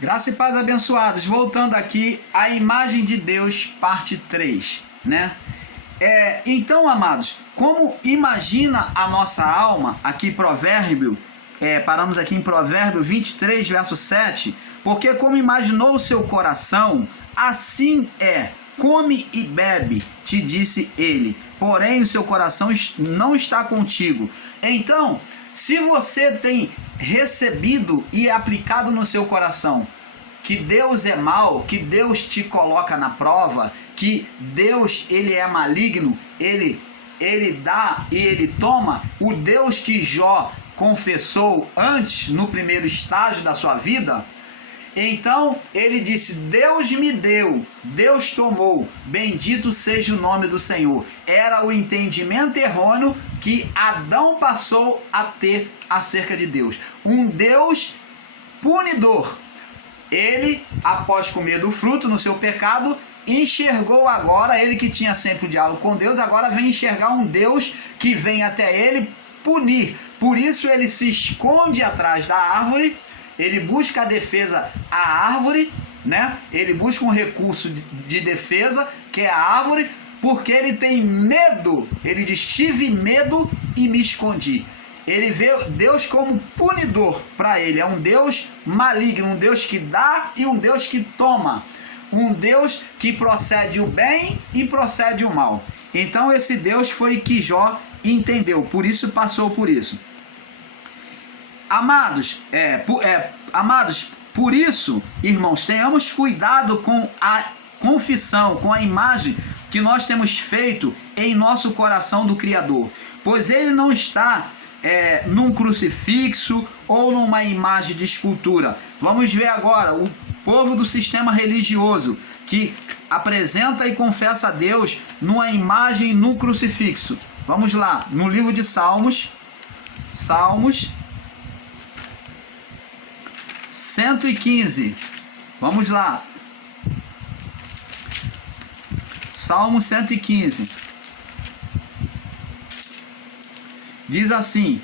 Graça e paz abençoados, voltando aqui à imagem de Deus, parte 3, né? Então, amados, como imagina a nossa alma, aqui paramos aqui em Provérbio 23, verso 7, porque como imaginou o seu coração, assim é, come e bebe, te disse ele, porém o seu coração não está contigo. Então, se você tem recebido e aplicado no seu coração que Deus é mau, que Deus te coloca na prova, que Deus ele é maligno, ele dá e ele toma, o Deus que Jó confessou antes, no primeiro estágio da sua vida, então ele disse: Deus me deu, Deus tomou, bendito seja o nome do Senhor. Era o entendimento errôneo que Adão passou a ter acerca de Deus. Um Deus punidor. Ele, após comer do fruto no seu pecado, enxergou agora, ele que tinha sempre o diálogo com Deus, agora vem enxergar um Deus que vem até ele punir. Por isso ele se esconde atrás da árvore, ele busca a defesa à árvore, né? Ele busca um recurso de defesa, que é a árvore, porque ele tem medo. Ele diz: tive medo e me escondi. Ele vê Deus como punidor para ele. É um Deus maligno, um Deus que dá e um Deus que toma. Um Deus que procede o bem e procede o mal. Então esse Deus foi que Jó entendeu, por isso passou por isso. Amados, por isso, irmãos, tenhamos cuidado com a confissão, com a imagem que nós temos feito em nosso coração do Criador, pois ele não está num crucifixo ou numa imagem de escultura. Vamos ver agora o povo do sistema religioso que apresenta e confessa a Deus numa imagem, num crucifixo. Vamos lá, no livro de Salmos 115. Vamos lá. Salmo 115. Diz assim: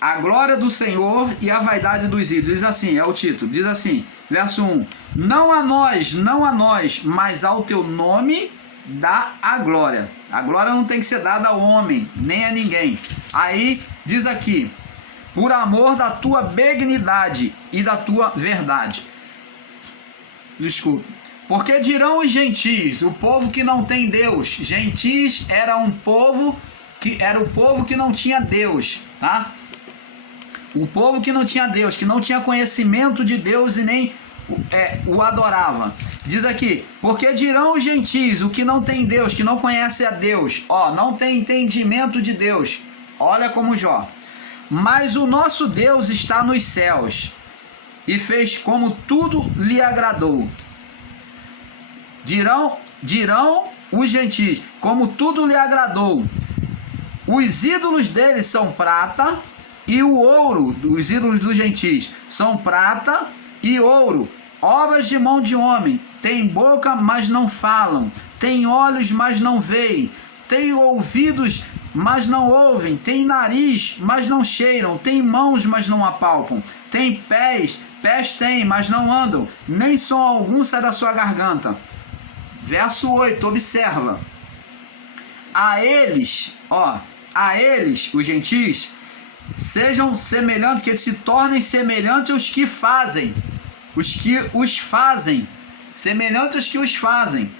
a glória do Senhor e a vaidade dos ídolos. Diz assim, é o título. Diz assim, verso 1: não a nós, mas ao teu nome dá a glória. A glória não tem que ser dada ao homem, nem a ninguém. Aí diz aqui: por amor da tua benignidade e da tua verdade. Desculpe. Porque dirão os gentios, o povo que não tem Deus. Gentios era o povo que não tinha Deus, tá? O povo que não tinha Deus, que não tinha conhecimento de Deus e nem o adorava. Diz aqui: porque dirão os gentios, o que não tem Deus, que não conhece a Deus, não tem entendimento de Deus. Olha como Jó: mas o nosso Deus está nos céus e fez como tudo lhe agradou. Dirão os gentios, como tudo lhe agradou. Os ídolos deles são prata e o ouro, os ídolos dos gentios, são prata e ouro, obras de mão de homem. Tem boca, mas não falam. Tem olhos, mas não veem. Tem ouvidos, mas não ouvem. Tem nariz, mas não cheiram. Tem mãos, mas não apalpam. Tem pés têm, mas não andam. Nem som algum sai da sua garganta. Verso 8, observa. A eles, os gentios, sejam semelhantes, que eles se tornem semelhantes aos que fazem. Os que os fazem. Semelhantes aos que os fazem.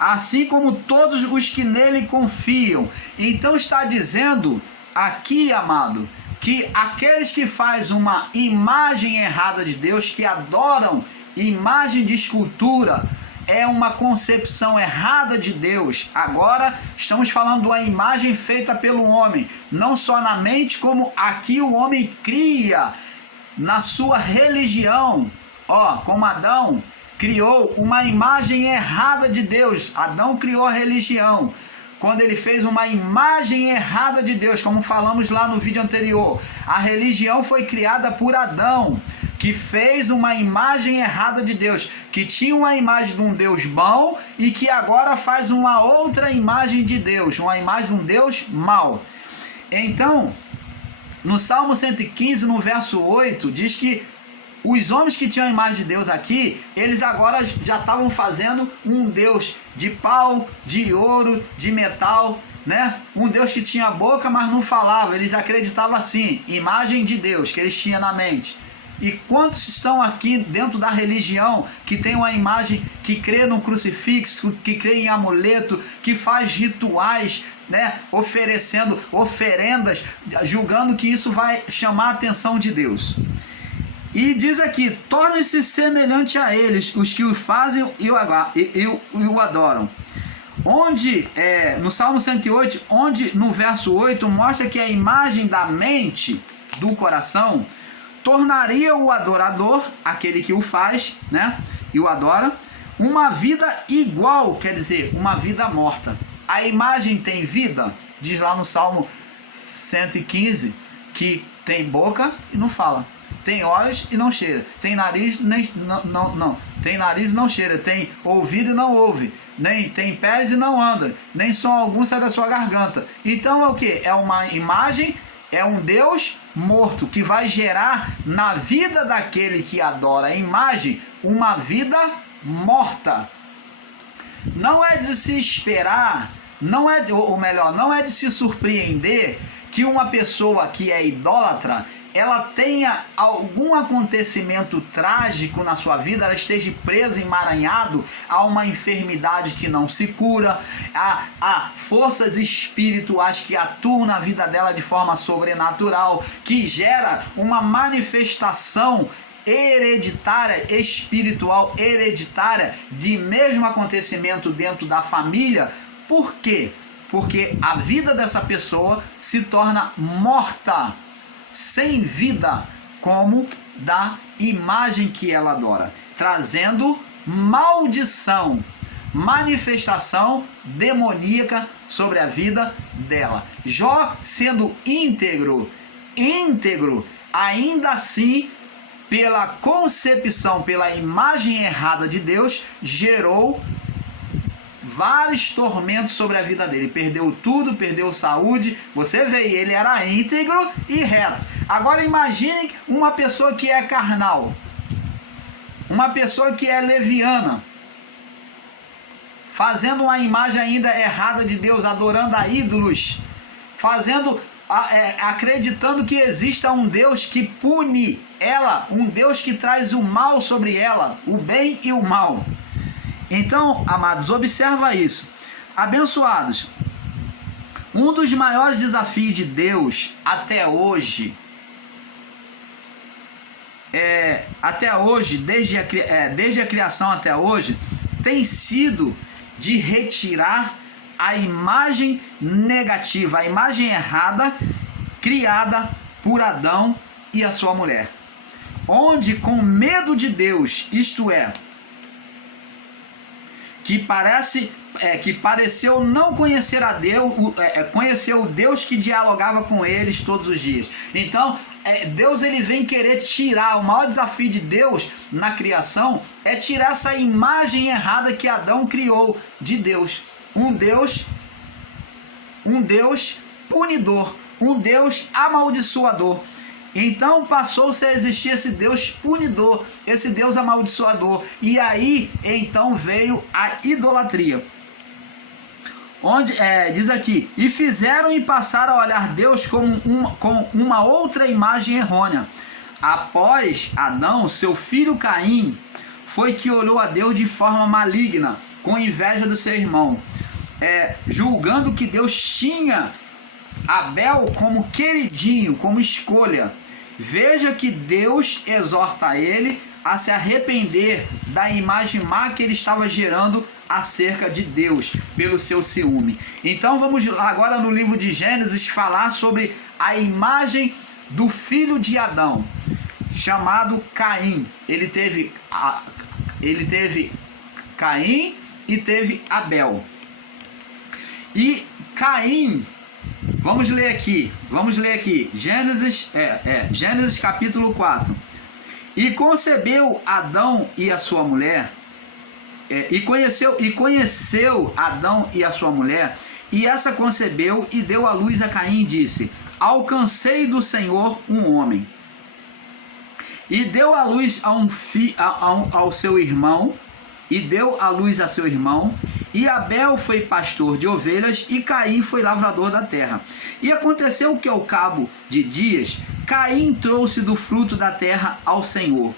Assim como todos os que nele confiam. Então está dizendo aqui, amado, que aqueles que fazem uma imagem errada de Deus, que adoram imagem de escultura, é uma concepção errada de Deus. Agora estamos falando de uma imagem feita pelo homem, não só na mente, como aqui o homem cria na sua religião. Como Adão criou uma imagem errada de Deus. Adão criou a religião. Quando ele fez uma imagem errada de Deus, como falamos lá no vídeo anterior, a religião foi criada por Adão, que fez uma imagem errada de Deus, que tinha uma imagem de um Deus bom e que agora faz uma outra imagem de Deus, uma imagem de um Deus mau. Então, No Salmo 115, no verso 8, diz que os homens que tinham a imagem de Deus aqui, eles agora já estavam fazendo um Deus de pau, de ouro, de metal, né? Um Deus que tinha boca, mas não falava. Eles acreditavam assim, imagem de Deus que eles tinham na mente. E quantos estão aqui dentro da religião que tem uma imagem, que crê no crucifixo, que crê em amuleto, que faz rituais, né? Oferecendo oferendas, julgando que isso vai chamar a atenção de Deus. E diz aqui, torne-se semelhante a eles, os que o fazem e o adoram. Onde, no Salmo 108, onde no verso 8, mostra que a imagem da mente, do coração, tornaria o adorador, aquele que o faz, né, e o adora, uma vida igual, quer dizer, uma vida morta. A imagem tem vida? Diz lá no Salmo 115, que tem boca e não fala. Tem olhos e não cheira. Tem nariz não. Tem nariz e não cheira. Tem ouvido e não ouve. Nem tem pés e não anda. Nem som algum sai da sua garganta. Então é o que? É uma imagem, é um Deus morto que vai gerar na vida daquele que adora a imagem uma vida morta. Não é de se esperar, não é, ou melhor, não é de se surpreender que uma pessoa que é idólatra, ela tenha algum acontecimento trágico na sua vida, ela esteja presa, emaranhado a uma enfermidade que não se cura, a forças espirituais que atuam na vida dela de forma sobrenatural, que gera uma manifestação hereditária, espiritual hereditária de mesmo acontecimento dentro da família. Por quê? Porque a vida dessa pessoa se torna morta, sem vida, como da imagem que ela adora, trazendo maldição, manifestação demoníaca sobre a vida dela. Jó, sendo íntegro, ainda assim, pela concepção, pela imagem errada de Deus, gerou vários tormentos sobre a vida dele. Perdeu tudo, perdeu saúde. Você vê, ele era íntegro e reto. Agora imagine uma pessoa que é carnal, uma pessoa que é leviana, fazendo uma imagem ainda errada de Deus, adorando a ídolos, acreditando que exista um Deus que pune ela, um Deus que traz o mal sobre ela, o bem e o mal. Então, amados, observa isso. Abençoados, um dos maiores desafios de Deus até hoje, desde a criação até hoje, tem sido de retirar a imagem negativa, a imagem errada criada por Adão e a sua mulher, onde com medo de Deus, isto é, que pareceu não conhecer a Deus, conheceu o Deus que dialogava com eles todos os dias. Então, Deus ele vem querer tirar, o maior desafio de Deus na criação é tirar essa imagem errada que Adão criou de Deus. Um Deus punidor, um Deus amaldiçoador. Então passou-se a existir esse Deus punidor, esse Deus amaldiçoador. E aí, então, veio a idolatria. Onde diz aqui, e fizeram e passaram a olhar Deus com uma outra imagem errônea. Após Adão, seu filho Caim foi que olhou a Deus de forma maligna, com inveja do seu irmão, julgando que Deus tinha Abel como queridinho, como escolha. Veja que Deus exorta ele a se arrepender da imagem má que ele estava gerando acerca de Deus, pelo seu ciúme. Então vamos agora no livro de Gênesis falar sobre a imagem do filho de Adão, chamado Caim. Ele teve Caim e teve Abel. E Caim, vamos ler aqui, Gênesis capítulo 4. E concebeu Adão e a sua mulher, e conheceu Adão e a sua mulher, e essa concebeu e deu à luz a Caim e disse: alcancei do Senhor um homem. E deu à luz ao seu irmão, e Abel foi pastor de ovelhas, e Caim foi lavrador da terra. E aconteceu que ao cabo de dias, Caim trouxe do fruto da terra ao Senhor.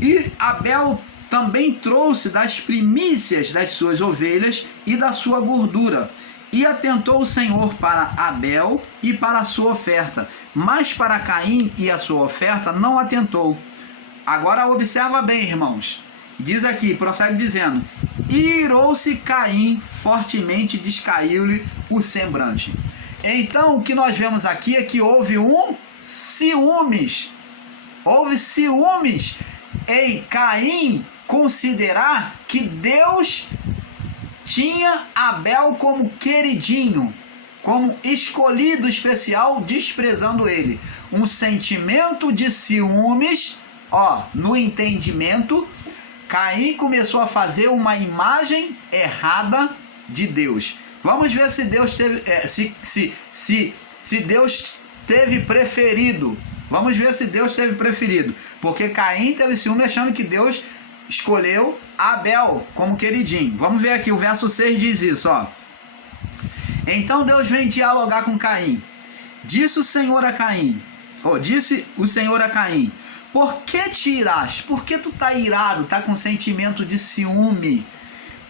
E Abel também trouxe das primícias das suas ovelhas e da sua gordura. E atentou o Senhor para Abel e para a sua oferta, mas para Caim e a sua oferta não atentou. Agora observa bem, irmãos. Diz aqui, prossegue dizendo: e irou-se Caim fortemente, descaiu-lhe o semblante. Então o que nós vemos aqui é que houve ciúmes. Houve ciúmes em Caim considerar que Deus tinha Abel como queridinho, como escolhido especial, desprezando ele. Um sentimento de ciúmes, no entendimento, Caim começou a fazer uma imagem errada de Deus. Vamos ver se Deus teve, se Deus teve preferido. Vamos ver se Deus teve preferido, porque Caim teve ciúme achando que Deus escolheu Abel como queridinho. Vamos ver aqui, o verso 6 diz isso, Então Deus vem dialogar com Caim. Disse o Senhor a Caim, por que te irás? Por que tu tá irado, tá com sentimento de ciúme?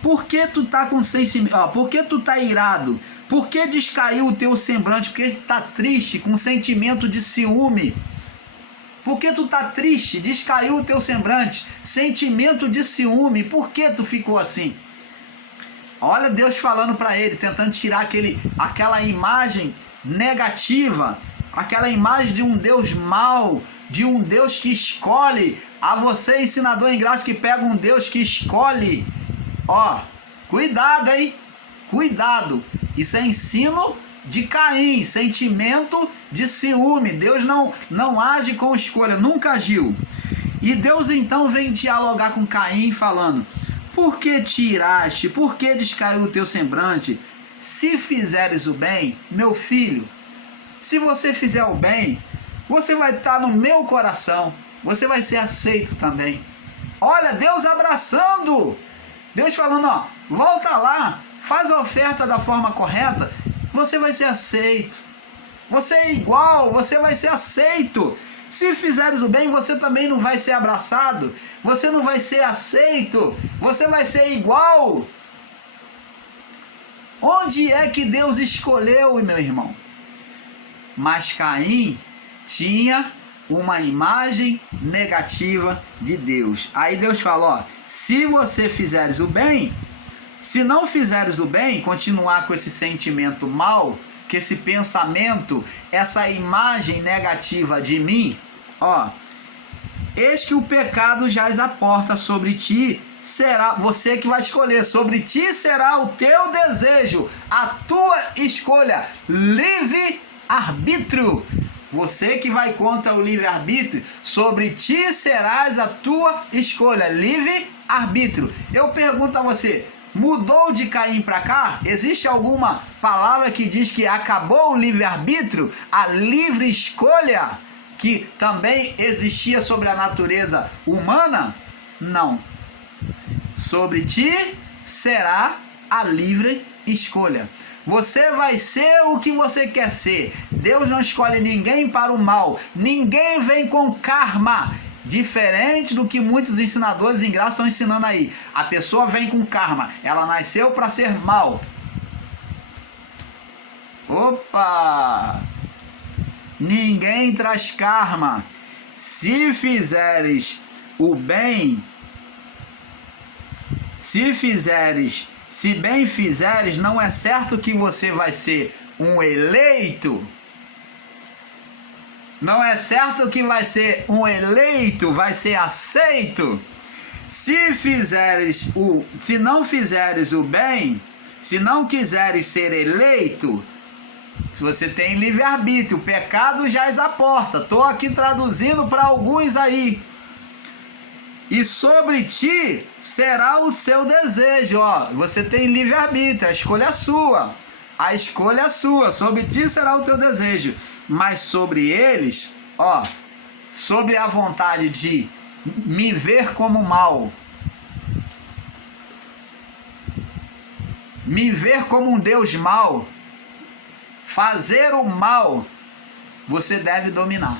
Por que tu tá com sentimento, por que tu tá irado? Por que descaiu o teu semblante? Porque tu tá triste, com sentimento de ciúme. Por que tu tá triste? Descaiu o teu semblante, sentimento de ciúme. Por que tu ficou assim? Olha Deus falando para ele, tentando tirar aquela imagem negativa, aquela imagem de um Deus mau, de um Deus que escolhe. A você, ensinador em graça, que pega um Deus que escolhe. Cuidado, hein? Cuidado. Isso é ensino de Caim, sentimento de ciúme. Deus não age com escolha, nunca agiu. E Deus então vem dialogar com Caim falando: por que te iraste? Por que descaiu o teu semblante? Se fizeres o bem, meu filho, se você fizer o bem, você vai estar no meu coração, você vai ser aceito também. Olha, Deus abraçando, Deus falando, volta lá, faz a oferta da forma correta, você vai ser aceito. Você é igual, você vai ser aceito. Se fizeres o bem, você também não vai ser abraçado, você não vai ser aceito, você vai ser igual. Onde é que Deus escolheu, meu irmão? Mas Caim tinha uma imagem negativa de Deus. Aí Deus fala, se você fizeres o bem, se não fizeres o bem, continuar com esse sentimento mau, que esse pensamento, essa imagem negativa de mim, eis que o pecado jaz à porta, sobre ti será, você que vai escolher, sobre ti será o teu desejo, a tua escolha, livre-arbítrio. Você que vai contra o livre-arbítrio, sobre ti serás a tua escolha, livre-arbítrio. Eu pergunto a você, mudou de Caim para cá? Existe alguma palavra que diz que acabou o livre-arbítrio, a livre escolha que também existia sobre a natureza humana? Não. Sobre ti será a livre escolha. Você vai ser o que você quer ser. Deus não escolhe ninguém para o mal. Ninguém vem com karma. Diferente do que muitos ensinadores em graça estão ensinando aí. A pessoa vem com karma. Ela nasceu para ser mal. Opa! Ninguém traz karma. Se fizeres o bem, se bem fizeres, não é certo que você vai ser um eleito. Não é certo que vai ser um eleito, vai ser aceito. Se não fizeres o bem, se não quiseres ser eleito, se você tem livre-arbítrio, o pecado jaz à porta. Estou aqui traduzindo para alguns aí. E sobre ti será o seu desejo. Você tem livre-arbítrio, a escolha é sua. a escolha é sua, sobre ti será o teu desejo, mas sobre eles, sobre a vontade de me ver como mal, me ver como um Deus mau, fazer o mal, você deve dominar.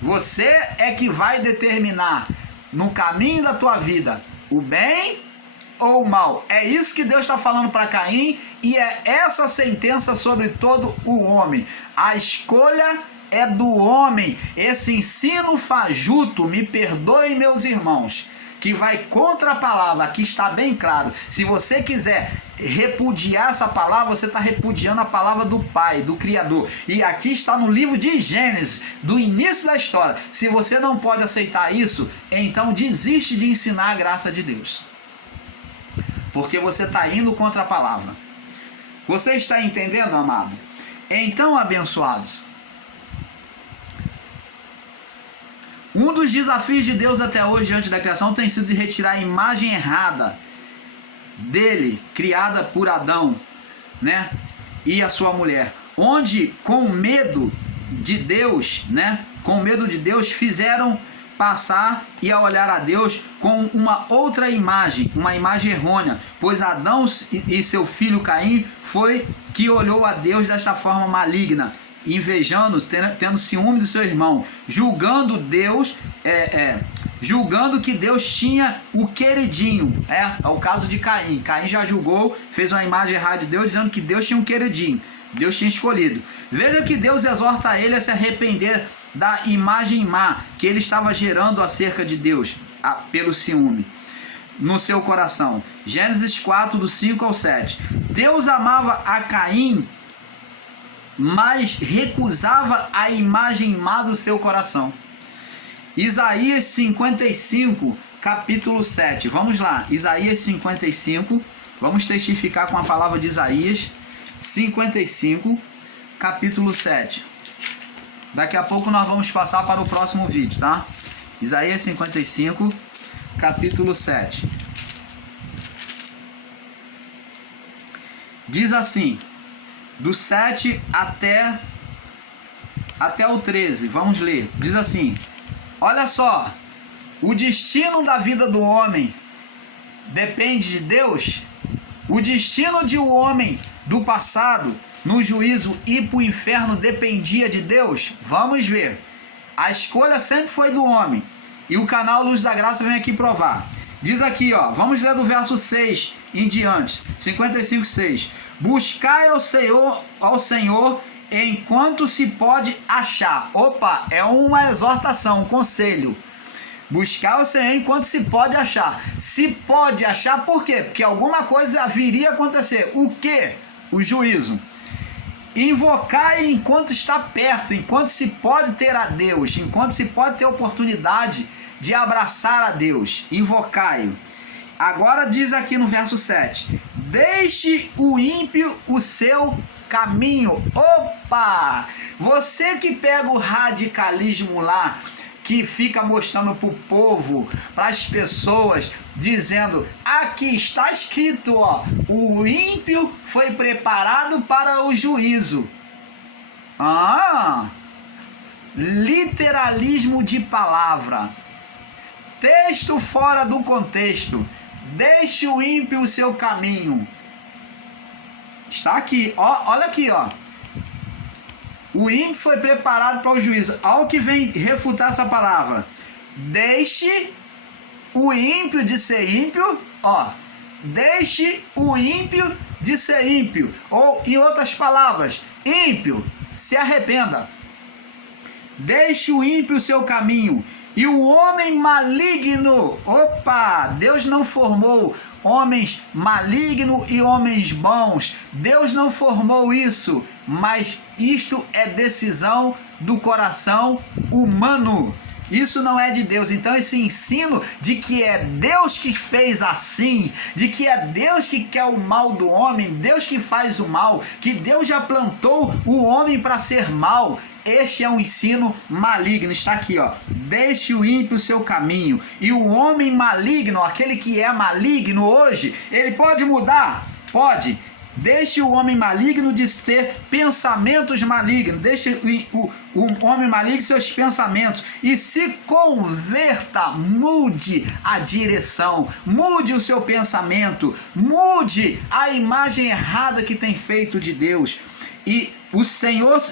Você é que vai determinar no caminho da tua vida o bem ou o mal. É isso que Deus está falando para Caim, e é essa sentença sobre todo o homem. A escolha é do homem. Esse ensino fajuto, me perdoem meus irmãos, que vai contra a palavra, aqui está bem claro. Se você quiser repudiar essa palavra, você está repudiando a palavra do Pai, do Criador. E aqui está no livro de Gênesis, do início da história. Se você não pode aceitar isso, então desiste de ensinar a graça de Deus, porque você está indo contra a palavra. Você está entendendo, amado? Então, abençoados, um dos desafios de Deus até hoje diante da criação tem sido de retirar a imagem errada dele, criada por Adão, né, e a sua mulher, onde com medo de Deus, né, com medo de Deus, fizeram passar e a olhar a Deus com uma outra imagem, uma imagem errônea, pois Adão e seu filho Caim foi que olhou a Deus desta forma maligna, invejando, tendo ciúme do seu irmão, julgando Deus, julgando que Deus tinha o queridinho. É o caso de Caim. Caim já julgou, fez uma imagem errada de Deus, dizendo que Deus tinha um queridinho, Deus tinha escolhido. Veja que Deus exorta ele a se arrepender da imagem má que ele estava gerando acerca de Deus, pelo ciúme no seu coração. Gênesis 4, do 5 ao 7. Deus amava a Caim, mas recusava a imagem má do seu coração. Isaías 55, capítulo 7. Vamos lá, Isaías 55. Vamos testificar com a palavra de Isaías 55, capítulo 7. Daqui a pouco nós vamos passar para o próximo vídeo, tá? Isaías 55, capítulo 7. Diz assim, do 7 até o 13, vamos ler. Diz assim: olha só, o destino da vida do homem depende de Deus. O destino de um homem do passado no juízo ir para o inferno dependia de Deus? Vamos ver. A escolha sempre foi do homem, e o canal Luz da Graça vem aqui provar. Diz aqui, vamos ler do verso 6 em diante, 55, 6. Buscai ao Senhor enquanto se pode achar. Opa, é uma exortação, um conselho. Buscar o Senhor enquanto se pode achar. Se pode achar, por quê? Porque alguma coisa viria a acontecer. O quê? O juízo. Invocai enquanto está perto, enquanto se pode ter a Deus, enquanto se pode ter oportunidade de abraçar a Deus. Invocai-o. Agora diz aqui no verso 7: deixe o ímpio o seu caminho. Opa! Você que pega o radicalismo lá, que fica mostrando para o povo, para as pessoas, dizendo, aqui está escrito, o ímpio foi preparado para o juízo. Literalismo de palavra, texto fora do contexto. Deixe o ímpio o seu caminho. Está aqui, olha aqui, o ímpio foi preparado para o juízo. Olha o que vem refutar essa palavra. Deixe o ímpio de ser ímpio, deixe o ímpio de ser ímpio. Ou, em outras palavras, ímpio, se arrependa. Deixe o ímpio o seu caminho. E o homem maligno, Deus não formou homens malignos e homens bons. Deus não formou isso, mas isto é decisão do coração humano. Isso não é de Deus. Então esse ensino de que é Deus que fez assim, de que é Deus que quer o mal do homem, Deus que faz o mal, que Deus já plantou o homem para ser mal, este é um ensino maligno. Está aqui, deixe o ímpio o seu caminho. E o homem maligno, aquele que é maligno hoje, ele pode mudar? Pode. Deixe o homem maligno de ter pensamentos malignos. Deixe o homem maligno seus pensamentos. E se converta, mude a direção. Mude o seu pensamento. Mude a imagem errada que tem feito de Deus. E o Senhor,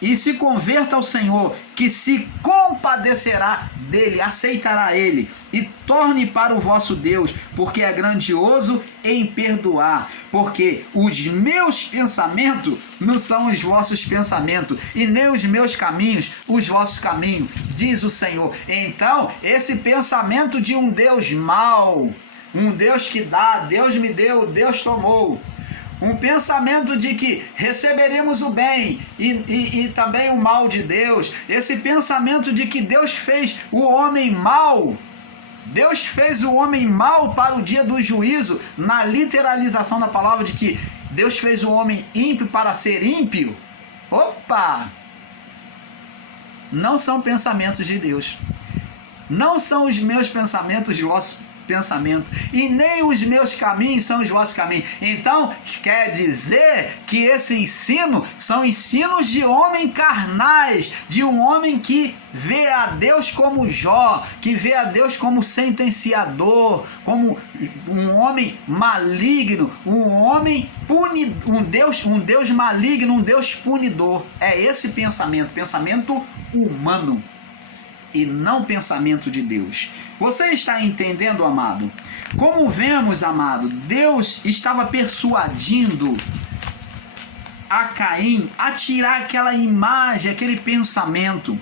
e se converta ao Senhor, que se compadecerá dele, aceitará ele, e torne para o vosso Deus, porque é grandioso em perdoar, porque os meus pensamentos não são os vossos pensamentos, e nem os meus caminhos os vossos caminhos, diz o Senhor. Então, esse pensamento de um Deus mau, um Deus que dá, Deus me deu, Deus tomou, um pensamento de que receberemos o bem e também o mal de Deus. Esse pensamento de que Deus fez o homem mau. Deus fez o homem mau para o dia do juízo. Na literalização da palavra de que Deus fez o homem ímpio para ser ímpio. Opa! Não são pensamentos de Deus. Não são os meus pensamentos, os vossos pensamento, e nem os meus caminhos são os vossos caminhos. Então quer dizer que esse ensino são ensinos de homem carnais, de um homem que vê a Deus como Jó, que vê a Deus como sentenciador, como um homem maligno, um homem punidor, um Deus maligno, um Deus punidor. É esse pensamento humano, e não pensamento de Deus. Você está entendendo, amado? Como vemos, amado, Deus estava persuadindo a Caim a tirar aquela imagem, aquele pensamento.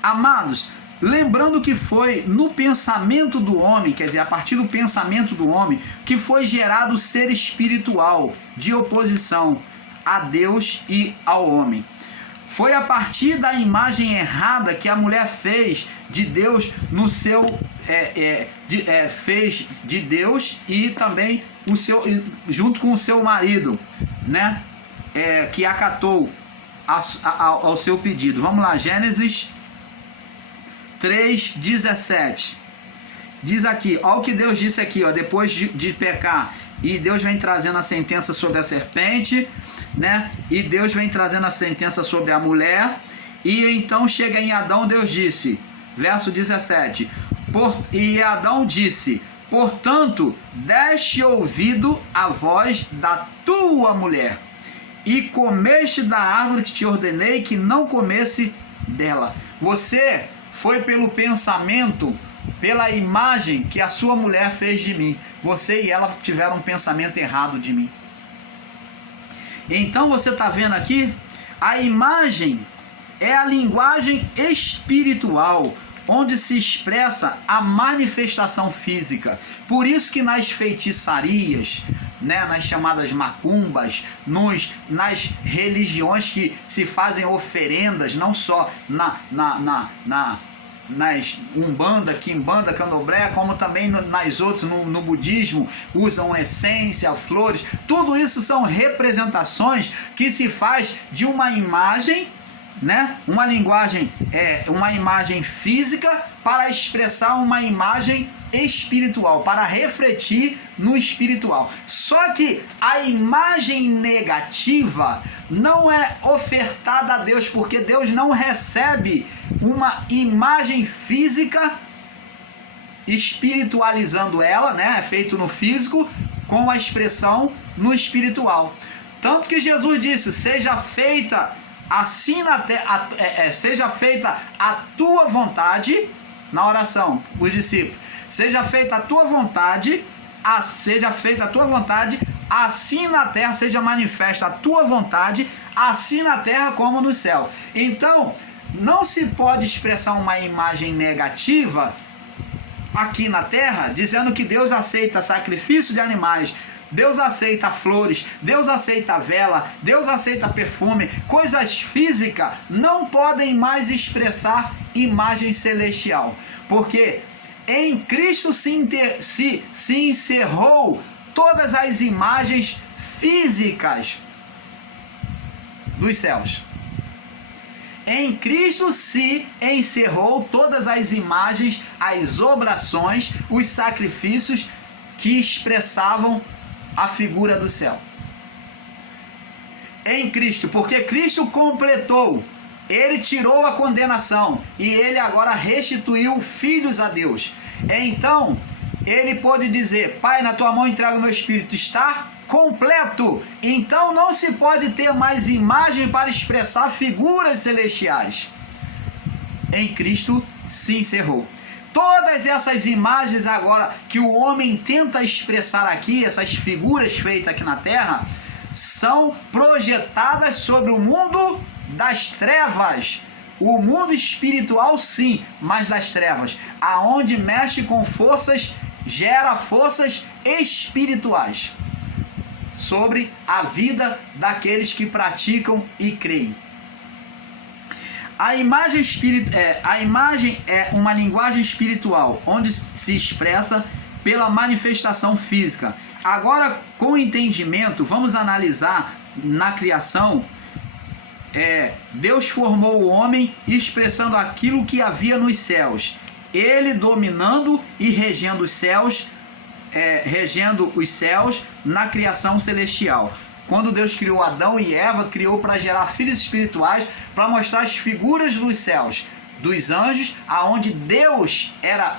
Amados, lembrando que foi no pensamento do homem, quer dizer, a partir do pensamento do homem, que foi gerado o ser espiritual de oposição a Deus e ao homem. Foi a partir da imagem errada que a mulher fez de Deus no seu fez de Deus e também o seu, junto com o seu marido, né? Que acatou ao seu pedido. Vamos lá, Gênesis 3:17. Diz aqui, ó o que Deus disse aqui, ó, depois de pecar. E Deus vem trazendo a sentença sobre a serpente, né? E Deus vem trazendo a sentença sobre a mulher. E então chega em Adão, Deus disse, verso 17, e Adão disse, portanto, deste ouvido à voz da tua mulher, e comeste da árvore que te ordenei que não comesse dela. Você foi pelo pensamento, pela imagem que a sua mulher fez de mim. Você e ela tiveram um pensamento errado de mim. Então você está vendo aqui, a imagem é a linguagem espiritual, onde se expressa a manifestação física. Por isso que nas feitiçarias, né, nas chamadas macumbas, nas religiões que se fazem oferendas, não só nas Umbanda, Quimbanda, Candomblé, como também nas outras, no budismo, usam essência, flores. Tudo isso são representações que se faz de uma imagem, né? Uma linguagem, uma imagem física para expressar uma imagem espiritual, para refletir no espiritual. Só que a imagem negativa não é ofertada a Deus, porque Deus não recebe uma imagem física espiritualizando ela, né? É feito no físico com a expressão no espiritual. Tanto que Jesus disse, seja feita assim na terra, seja feita a tua vontade, na oração, os discípulos, seja feita a tua vontade, assim na terra, seja manifesta a tua vontade, assim na terra como no céu. Então, não se pode expressar uma imagem negativa aqui na terra, dizendo que Deus aceita sacrifício de animais, Deus aceita flores, Deus aceita vela, Deus aceita perfume. Coisas físicas não podem mais expressar imagem celestial, porque em Cristo se encerrou todas as imagens físicas dos céus. Em Cristo se encerrou todas as imagens, as obrações, os sacrifícios que expressavam a figura do céu. em Cristo, porque Cristo completou, ele tirou a condenação e ele agora restituiu filhos a Deus. Então, ele pôde dizer: Pai, na tua mão entrego o meu espírito, está completo. Então não se pode ter mais imagem para expressar figuras celestiais. Em Cristo se encerrou. Todas essas imagens agora que o homem tenta expressar aqui, essas figuras feitas aqui na terra, são projetadas sobre o mundo das trevas. O mundo espiritual sim, mas das trevas, aonde mexe com forças, gera forças espirituais sobre a vida daqueles que praticam e creem. A imagem é uma linguagem espiritual, onde se expressa pela manifestação física. Agora, com entendimento, vamos analisar na criação. Deus formou o homem expressando aquilo que havia nos céus. Ele dominando e regendo os céus, na criação celestial. Quando Deus criou Adão e Eva, criou para gerar filhos espirituais, para mostrar as figuras dos céus, dos anjos, aonde Deus era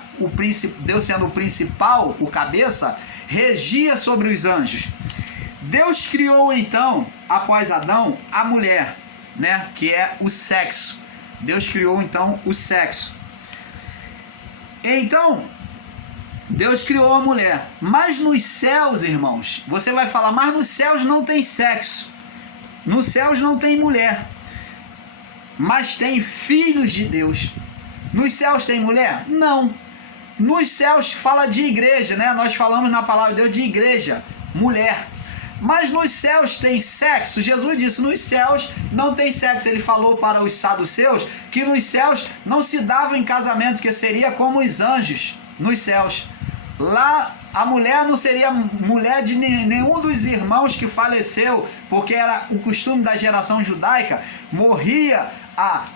Deus sendo o principal, o cabeça, regia sobre os anjos. Deus criou então, após Adão, a mulher, né, que é o sexo. Deus criou então o sexo. Então, Deus criou a mulher. Mas nos céus, irmãos, você vai falar, mas nos céus não tem sexo. Nos céus não tem mulher. Mas tem filhos de Deus. Nos céus tem mulher? Não. Nos céus fala de igreja, né? Nós falamos na palavra de Deus de igreja, mulher. Mas nos céus tem sexo? Jesus disse, nos céus não tem sexo. Ele falou para os saduceus que nos céus não se dava em casamento, que seria como os anjos nos céus. Lá a mulher não seria mulher de nenhum dos irmãos que faleceu, porque era o costume da geração judaica, morria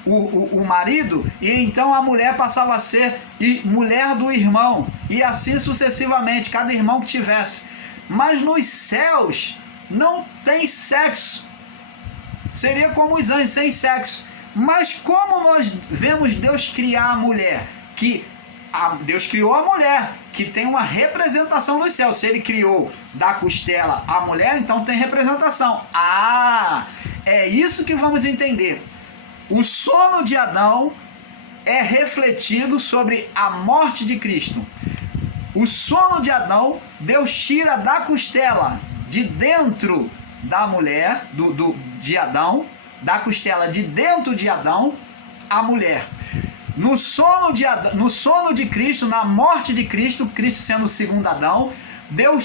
o marido, e então a mulher passava a ser mulher do irmão, e assim sucessivamente, cada irmão que tivesse. Mas nos céus não tem sexo, seria como os anjos, sem sexo. Mas como nós vemos Deus criar a mulher, Deus criou a mulher, que tem uma representação nos céus. Se ele criou da costela a mulher, então tem representação. É isso que vamos entender. O sono de Adão é refletido sobre a morte de Cristo. O sono de Adão, Deus tira da costela de dentro da mulher, de Adão, da costela de dentro de Adão, a mulher. No sono de Cristo, na morte de Cristo, Cristo sendo o segundo Adão, Deus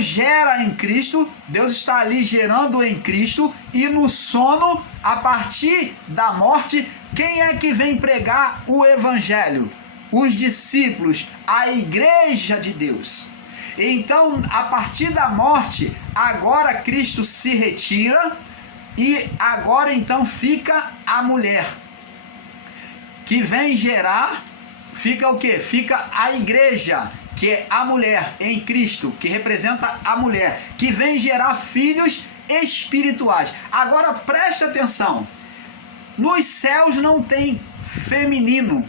gera em Cristo, Deus está ali gerando em Cristo, e no sono, a partir da morte, quem é que vem pregar o evangelho? Os discípulos, a igreja de Deus. Então, a partir da morte, agora Cristo se retira, e agora então fica a mulher, que vem gerar, fica o quê? Fica a igreja, que é a mulher em Cristo, que representa a mulher, que vem gerar filhos espirituais. Agora preste atenção, nos céus não tem feminino,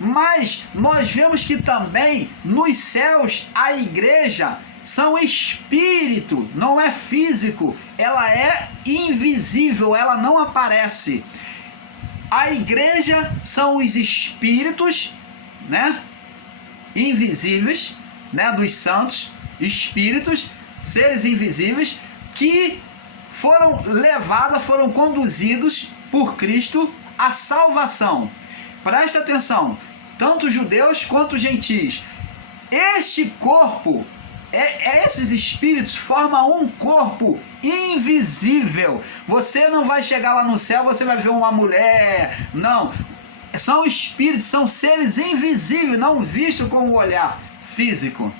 mas nós vemos que também nos céus a igreja são espírito, não é físico, ela é invisível, ela não aparece. A igreja são os espíritos, né, invisíveis, né, dos santos, espíritos, seres invisíveis, que foram conduzidos por Cristo à salvação. Preste atenção, tanto judeus quanto gentis. Este corpo, esses espíritos formam um corpo invisível. Você não vai chegar lá no céu, você vai ver uma mulher. Não, são espíritos, são seres invisíveis, não vistos com o olhar físico.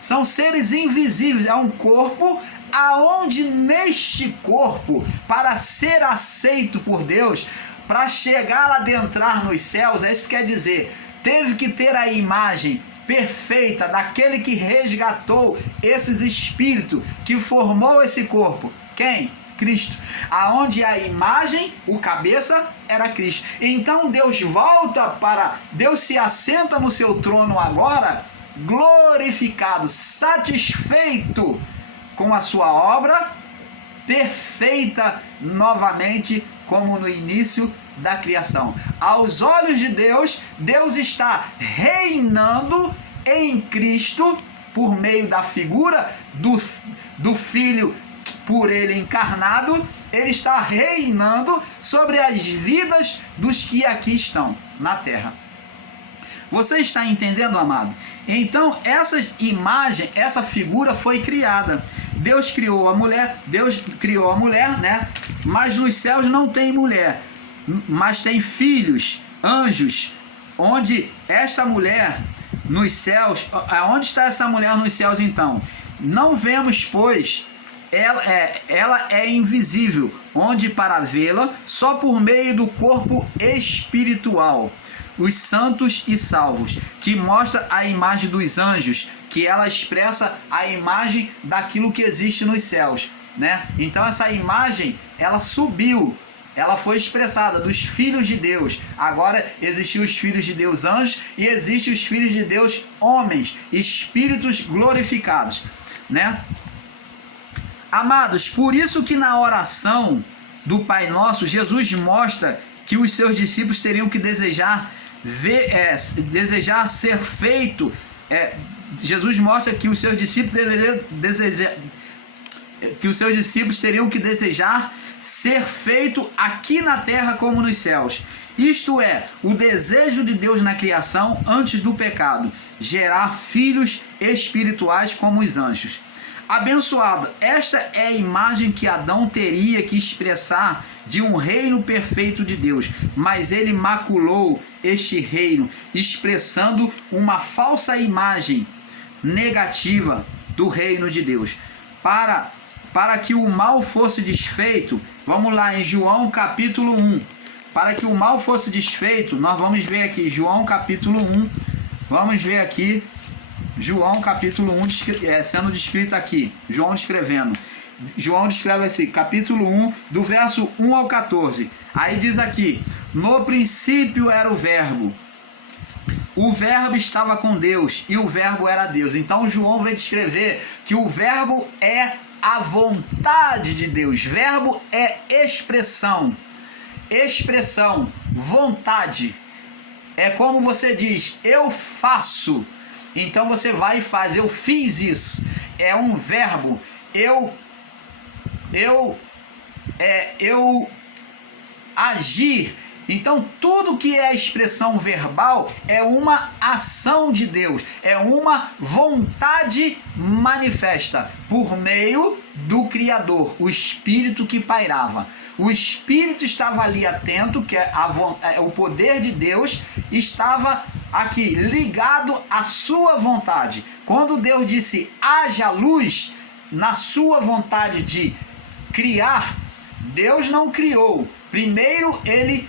São seres invisíveis, é um corpo aonde neste corpo, para ser aceito por Deus, para chegar a adentrar nos céus, é isso que quer dizer, teve que ter a imagem perfeita daquele que resgatou esses espíritos, que formou esse corpo. Quem? Cristo. Aonde a imagem, o cabeça era Cristo. Então Deus Deus se assenta no seu trono agora, glorificado, satisfeito com a sua obra perfeita novamente, como no início da criação. Aos olhos de Deus, Deus está reinando em Cristo por meio da figura do Filho, por ele encarnado. Ele está reinando sobre as vidas dos que aqui estão na terra. Você está entendendo, amado? Então, essa figura foi criada. Deus criou a mulher, né? Mas nos céus não tem mulher, mas tem filhos, anjos, onde esta mulher nos céus, onde está essa mulher nos céus então? Não vemos, pois, ela é invisível, onde para vê-la só por meio do corpo espiritual, os santos e salvos, que mostra a imagem dos anjos, que ela expressa a imagem daquilo que existe nos céus, né? Então essa imagem, ela subiu, ela foi expressada dos filhos de Deus. Agora existem os filhos de Deus anjos e existem os filhos de Deus homens, espíritos glorificados, né? Amados, por isso que na oração do Pai Nosso, Jesus mostra que os seus discípulos teriam que desejar ser feito. Jesus mostra que os seus discípulos teriam que desejar ser feito aqui na terra como nos céus. Isto é, o desejo de Deus na criação antes do pecado, gerar filhos espirituais como os anjos. Abençoado, esta é a imagem que Adão teria que expressar de um reino perfeito de Deus, mas ele maculou este reino, expressando uma falsa imagem negativa do reino de Deus. Para que o mal fosse desfeito, vamos lá em João capítulo 1. Para que o mal fosse desfeito, nós vamos ver aqui, João capítulo 1, vamos ver aqui, João capítulo 1 sendo descrito aqui, João descrevendo. João descreve assim, capítulo 1, do verso 1 ao 14. Aí diz aqui: no princípio era o verbo estava com Deus, e o verbo era Deus. Então João vai descrever que o verbo é a vontade de Deus. Verbo é expressão, vontade. É como você diz, eu faço. Então você vai e faz, eu fiz isso. É um verbo. Eu agir. Então tudo que é expressão verbal é uma ação de Deus, é uma vontade manifesta por meio do Criador, o Espírito que pairava. O Espírito estava ali atento, que o poder de Deus estava aqui ligado à sua vontade. Quando Deus disse haja luz, na sua vontade de criar, Deus não criou. Primeiro ele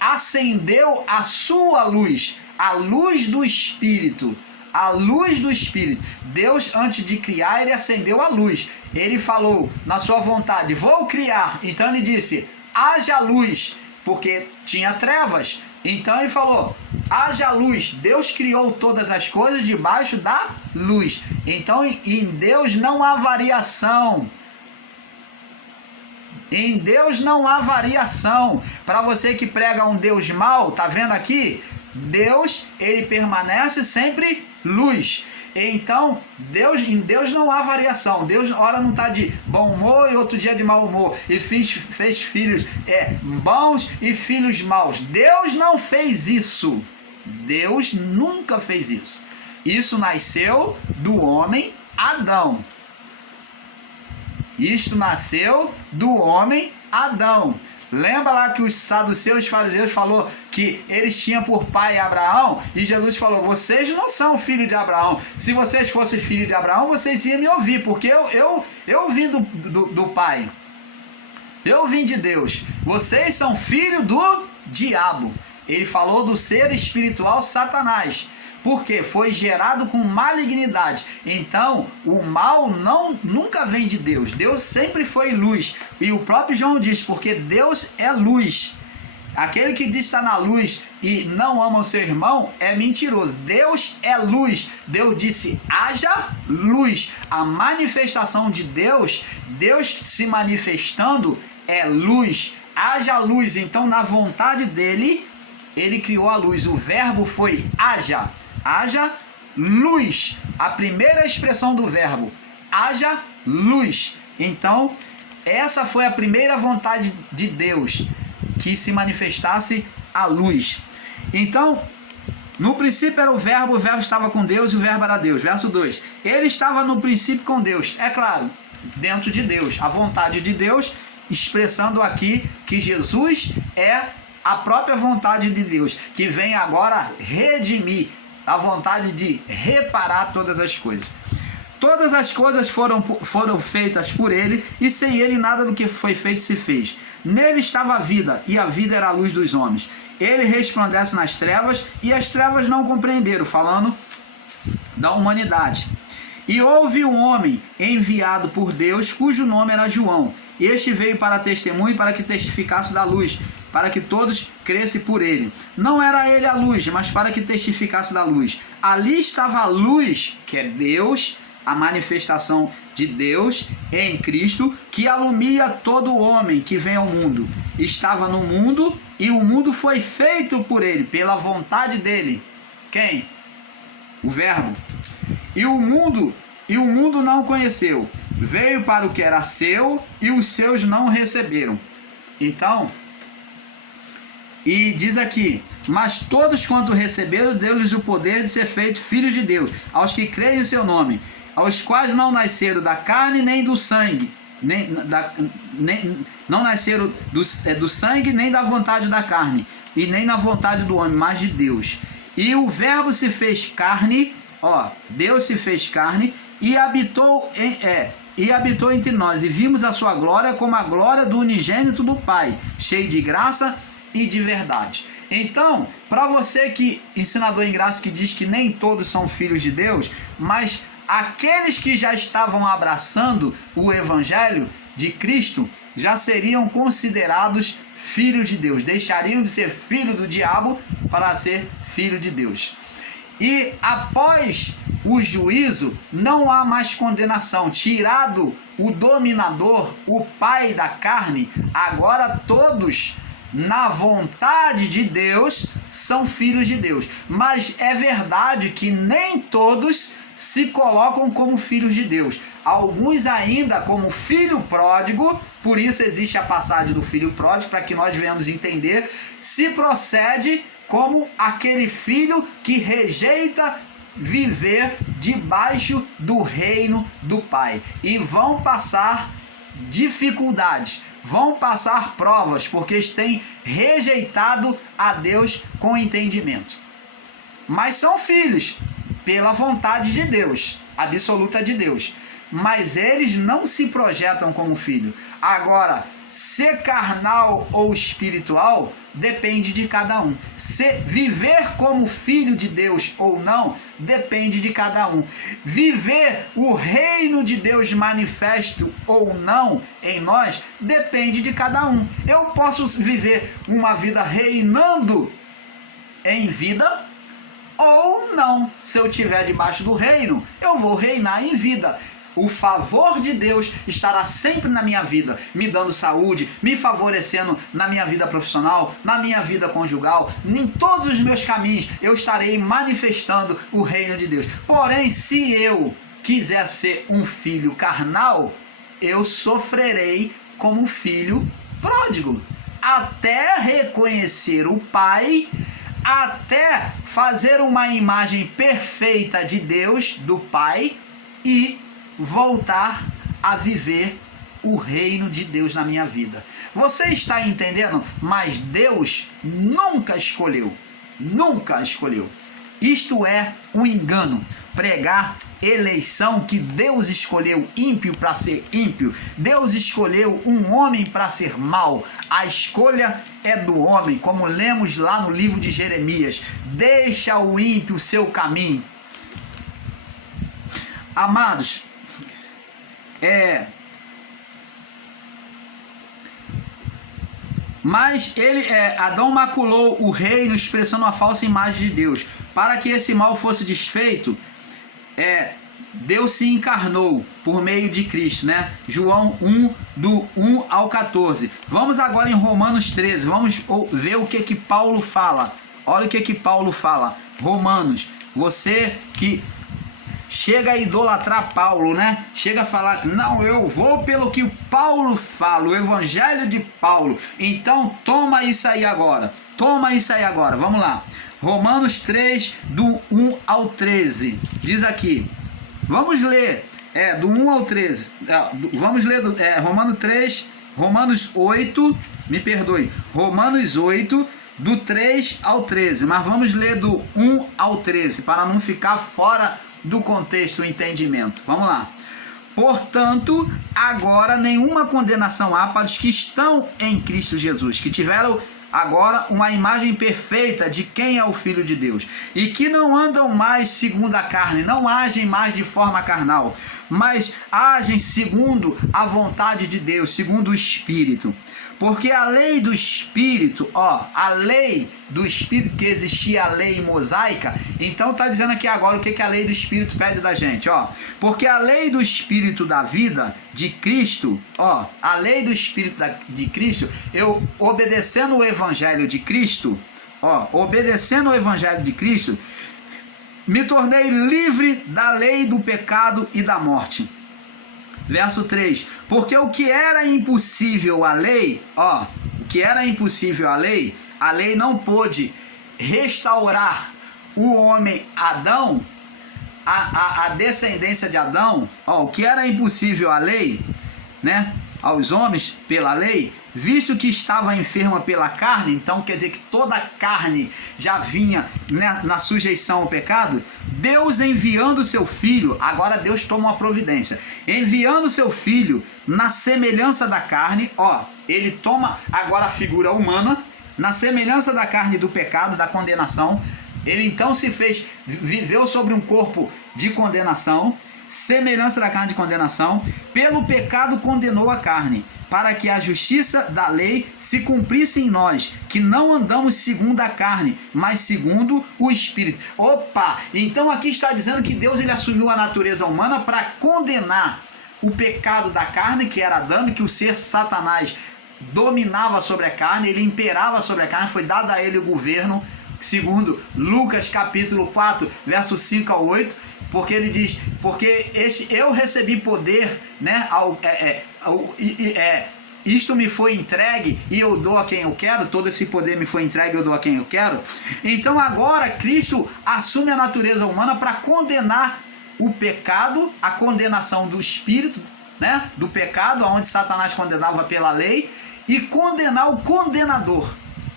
acendeu a sua luz, a luz do Espírito. A luz do Espírito. Deus, antes de criar, ele acendeu a luz. Ele falou na sua vontade, vou criar. Então ele disse, haja luz, porque tinha trevas. Então ele falou, haja luz. Deus criou todas as coisas debaixo da luz. Então em Deus não há variação. Em Deus não há variação. Para você que prega um Deus mau, tá vendo aqui? Deus, ele permanece sempre luz. Então, em Deus não há variação. Deus, ora não está de bom humor e outro dia de mau humor. E fez filhos bons e filhos maus. Deus não fez isso. Deus nunca fez isso. Isso nasceu do homem Adão. Isto nasceu do homem Adão. Lembra lá que os saduceus e fariseus falou que eles tinham por pai Abraão? E Jesus falou, vocês não são filhos de Abraão. Se vocês fossem filhos de Abraão, vocês iam me ouvir, porque eu vim do pai. Eu vim de Deus. Vocês são filhos do diabo. Ele falou do ser espiritual Satanás. Porque foi gerado com malignidade. Então, o mal nunca vem de Deus. Deus sempre foi luz. E o próprio João diz, porque Deus é luz. Aquele que diz estar na luz e não ama o seu irmão é mentiroso. Deus é luz. Deus disse, haja luz. A manifestação de Deus, Deus se manifestando é luz. Haja luz. Então, na vontade dele, ele criou a luz. O verbo foi haja. Haja luz. A primeira expressão do verbo, haja luz. Então, essa foi a primeira vontade de Deus, que se manifestasse a luz. Então, no princípio era o verbo estava com Deus e o verbo era Deus. Verso 2. Ele estava no princípio com Deus. É claro, dentro de Deus. A vontade de Deus, expressando aqui que Jesus é a própria vontade de Deus, que vem agora redimir, a vontade de reparar todas as coisas. Todas as coisas foram feitas por ele, e sem ele nada do que foi feito se fez. Nele estava a vida, e a vida era a luz dos homens. Ele resplandece nas trevas, e as trevas não compreenderam, falando da humanidade. E houve um homem enviado por Deus, cujo nome era João. Este veio para testemunho, para que testificasse da luz, para que todos crescem por ele. Não era ele a luz, mas para que testificasse da luz. Ali estava a luz, que é Deus, a manifestação de Deus em Cristo, que alumia todo homem que vem ao mundo. Estava no mundo, e o mundo foi feito por ele, pela vontade dele. Quem? O Verbo. E o mundo não o conheceu. Veio para o que era seu, e os seus não o receberam. Então, e diz aqui, mas todos quanto receberam, deu-lhes o poder de ser feitos filhos de Deus, aos que creem em seu nome, aos quais não nasceram da carne nem do sangue, não nasceram do sangue nem da vontade da carne, e nem na vontade do homem, mas de Deus. E o verbo se fez carne, Deus se fez carne, e habitou entre nós, e vimos a sua glória como a glória do unigênito do Pai, cheio de graça e de verdade. Então, para você que, ensinador em graça, que diz que nem todos são filhos de Deus, mas aqueles que já estavam abraçando o evangelho de Cristo, já seriam considerados filhos de Deus, deixariam de ser filho do diabo para ser filho de Deus. E após o juízo, não há mais condenação. Tirado o dominador, o pai da carne, agora todos, na vontade de Deus, são filhos de Deus. Mas é verdade que nem todos se colocam como filhos de Deus. Alguns ainda como filho pródigo, por isso existe a passagem do filho pródigo, para que nós venhamos entender, se procede como aquele filho que rejeita viver debaixo do reino do Pai. E vão passar dificuldades, vão passar provas, porque eles têm rejeitado a Deus com entendimento. Mas são filhos pela vontade de Deus, absoluta de Deus. Mas eles não se projetam como filho. Agora, ser carnal ou espiritual depende de cada um. Viver como filho de Deus ou não depende de cada um. Viver o reino de Deus manifesto ou não em nós depende de cada um. Eu posso viver uma vida reinando em vida ou não. Se eu estiver debaixo do reino, eu vou reinar em vida. O favor de Deus estará sempre na minha vida, me dando saúde, me favorecendo na minha vida profissional, na minha vida conjugal, em todos os meus caminhos eu estarei manifestando o reino de Deus. Porém, se eu quiser ser um filho carnal, eu sofrerei como filho pródigo, até reconhecer o Pai, até fazer uma imagem perfeita de Deus, do Pai, e voltar a viver o reino de Deus na minha vida. Você está entendendo? Mas Deus nunca escolheu Isto é um engano. Pregar eleição, que Deus escolheu ímpio para ser ímpio, Deus escolheu um homem para ser mau. A escolha é do homem, como lemos lá no livro de Jeremias. Deixa o ímpio o seu caminho. Amados, mas Adão maculou o reino expressando a falsa imagem de Deus. Para que esse mal fosse desfeito, Deus se encarnou por meio de Cristo, né? João 1, do 1 ao 14. Vamos agora em Romanos 13, vamos ver o que Paulo fala. Olha o que Paulo fala. Romanos, você que chega a idolatrar Paulo, né? Chega a falar, não, eu vou pelo que o Paulo fala, o evangelho de Paulo. Então toma isso aí agora. Vamos lá. Romanos 3, do 1 ao 13. Diz aqui. Vamos ler, do 1 ao 13. Vamos ler Romanos 8, me perdoe. Romanos 8, do 3 ao 13. Mas vamos ler do 1 ao 13, para não ficar fora do contexto, o entendimento. Vamos lá. Portanto, agora nenhuma condenação há para os que estão em Cristo Jesus, que tiveram agora uma imagem perfeita de quem é o Filho de Deus, e que não andam mais segundo a carne, não agem mais de forma carnal, mas agem segundo a vontade de Deus, segundo o Espírito. Porque a lei do Espírito, que existia a lei mosaica, então está dizendo aqui agora o que a lei do Espírito pede da gente, porque a lei do Espírito da vida de Cristo, a lei do Espírito de Cristo, eu obedecendo o Evangelho de Cristo, me tornei livre da lei do pecado e da morte. Verso 3, porque o que era impossível à lei, a lei não pôde restaurar o homem Adão, a descendência de Adão, o que era impossível à lei, né, aos homens pela lei, visto que estava enferma pela carne, então quer dizer que toda a carne já vinha, né, na sujeição ao pecado. Deus enviando o seu filho, agora Deus toma uma providência, enviando o seu filho na semelhança da carne, ele toma agora a figura humana, na semelhança da carne do pecado, da condenação. Ele então viveu sobre um corpo de condenação, semelhança da carne de condenação, pelo pecado condenou a carne, para que a justiça da lei se cumprisse em nós, que não andamos segundo a carne, mas segundo o Espírito. Então aqui está dizendo que Deus ele assumiu a natureza humana para condenar o pecado da carne, que era Adão, que o ser Satanás dominava sobre a carne, ele imperava sobre a carne, foi dado a ele o governo, segundo Lucas capítulo 4, versos 5 ao 8, porque ele diz, porque eu recebi poder, né, isto me foi entregue e eu dou a quem eu quero, todo esse poder me foi entregue e eu dou a quem eu quero. Então agora Cristo assume a natureza humana para condenar o pecado, a condenação do espírito, né, do pecado, onde Satanás condenava pela lei, e condenar o condenador,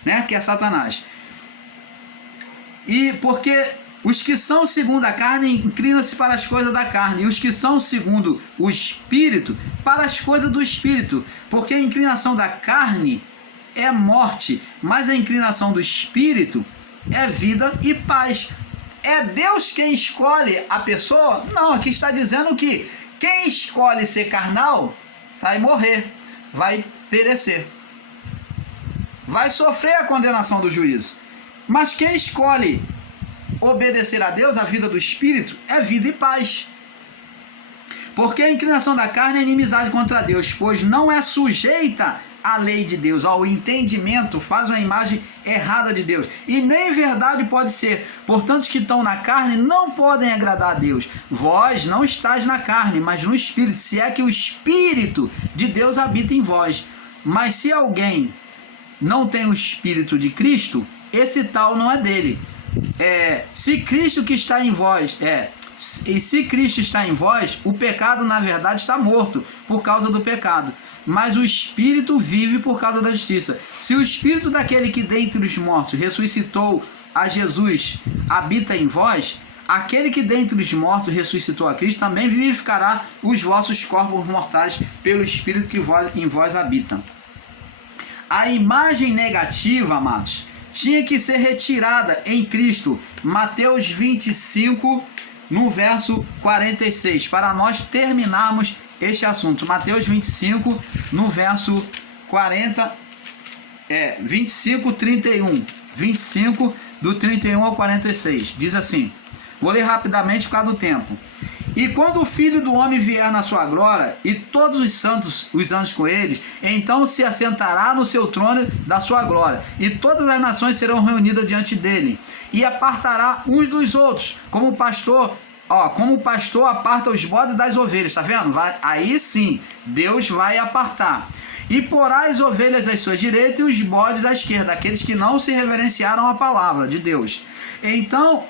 né, que é Satanás. E porque os que são segundo a carne inclinam-se para as coisas da carne, e os que são segundo o Espírito para as coisas do Espírito, porque a inclinação da carne é morte, mas a inclinação do Espírito é vida e paz. É Deus quem escolhe a pessoa? Não, aqui está dizendo que quem escolhe ser carnal vai morrer, vai perecer, vai sofrer a condenação do juízo. Mas quem escolhe obedecer a Deus, a vida do Espírito, é vida e paz. Porque a inclinação da carne é inimizade contra Deus, pois não é sujeita à lei de Deus, ao entendimento, faz uma imagem errada de Deus, e nem verdade pode ser. Portanto, os que estão na carne não podem agradar a Deus. Vós não estáis na carne, mas no Espírito, se é que o Espírito de Deus habita em vós. Mas se alguém não tem o Espírito de Cristo, esse tal não é dele. Se Cristo que está em vós, e se Cristo está em vós, o pecado na verdade está morto por causa do pecado. mas o espírito vive por causa da justiça. Se o espírito daquele que dentre os mortos ressuscitou a Jesus habita em vós, aquele que dentre os mortos ressuscitou a Cristo também vivificará os vossos corpos mortais pelo espírito que em vós habita. A imagem negativa, amados, tinha que ser retirada em Cristo. Mateus 25, no verso 46, para nós terminarmos este assunto. Mateus 25, no verso 25, 31. 25, do 31 ao 46. Diz assim, vou ler rapidamente por causa do tempo. E quando o Filho do Homem vier na sua glória, e todos os santos, os anjos com eles, então se assentará no seu trono da sua glória, e todas as nações serão reunidas diante dele, e apartará uns dos outros, como o pastor aparta os bodes das ovelhas, tá vendo? Aí sim, Deus vai apartar. E porá as ovelhas à sua direita e os bodes à esquerda, aqueles que não se reverenciaram à palavra de Deus. Então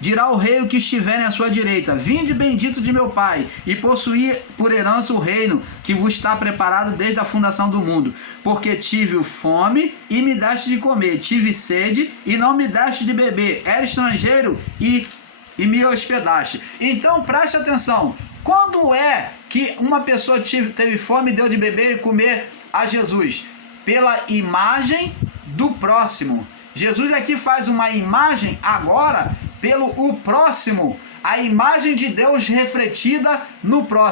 dirá o rei o que estiverem à sua direita: vinde bendito de meu Pai, e possuí por herança o reino que vos está preparado desde a fundação do mundo. Porque tive fome e me deste de comer, tive sede e não me deste de beber, era estrangeiro e me hospedaste. Então preste atenção, quando é que uma pessoa teve fome e deu de beber e comer a Jesus? Pela imagem do próximo. Jesus aqui faz uma imagem agora pelo o próximo, a imagem de Deus refletida no próximo.